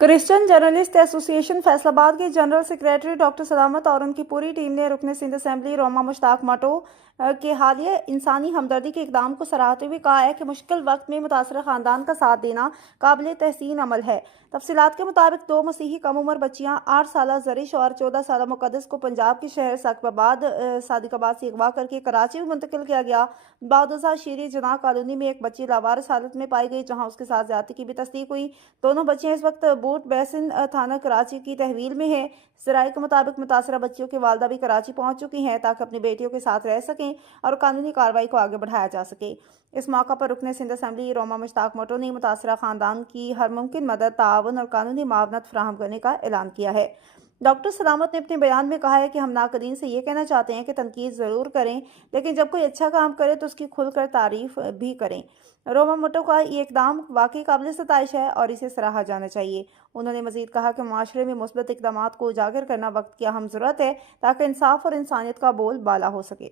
Christian journalist association Faisalabad के general secretary doctor सलामत और उनकी पूरी टीम ने रुकन सिंध असेंबली रोमा मुश्ताक मटो के हालिया इंसानी हमदर्दी के इकदाम को सराहते हुए कहा है कि मुश्किल वक्त में मुतासरा खानदान का साथ देना काबिल तहसीन अमल है। तफसीलात के मुताबिक 2 मसीही कम उम्र बच्चियां 8 साल जरिश और 14 साल मुकद्दस को पंजाब के शहर सादिकाबाद से अगवा करके कराची में मुंतकिल किया गया। बादशाह शीरी जनाह कॉलोनी में एक बच्ची लावारिस हालत में पाई गई, जहां उसके साथ ज्यादती की भी तस्दीक हुई। दोनों बच्चियां इस वक्त बूट बेसिन थाना कराची की तहवील में है। जराये के मुताबिक मुतासरा बच्चियों की वालदा भी कराची पहुंच चुकी हैं ताकि अपनी बेटियों के साथ रह सकें और कानूनी कार्रवाई को आगे बढ़ाया जा सके। इस मौका पर रुकन सिंध असेंबली रोमा मुश्ताक मटो ने मुतासरा खानदान की हर मुमकिन मदद, ताआवन और कानूनी मावनत फराहम करने का ऐलान किया है। डॉक्टर सलामत ने अपने बयान में कहा है कि हम नाकदीन से ये कहना चाहते हैं कि तनकीद ज़रूर करें, लेकिन जब कोई अच्छा काम करे तो उसकी खुलकर तारीफ भी करें। रोमा मटो का ये इकदाम वाकई काबिल सताइश है और इसे सराहा जाना चाहिए। उन्होंने मजीद कहा कि माशरे में मुस्बत इकदामात को उजागर करना वक्त की अहम ज़रूरत है ताकि इंसाफ और इंसानियत का बोल बाला हो सके।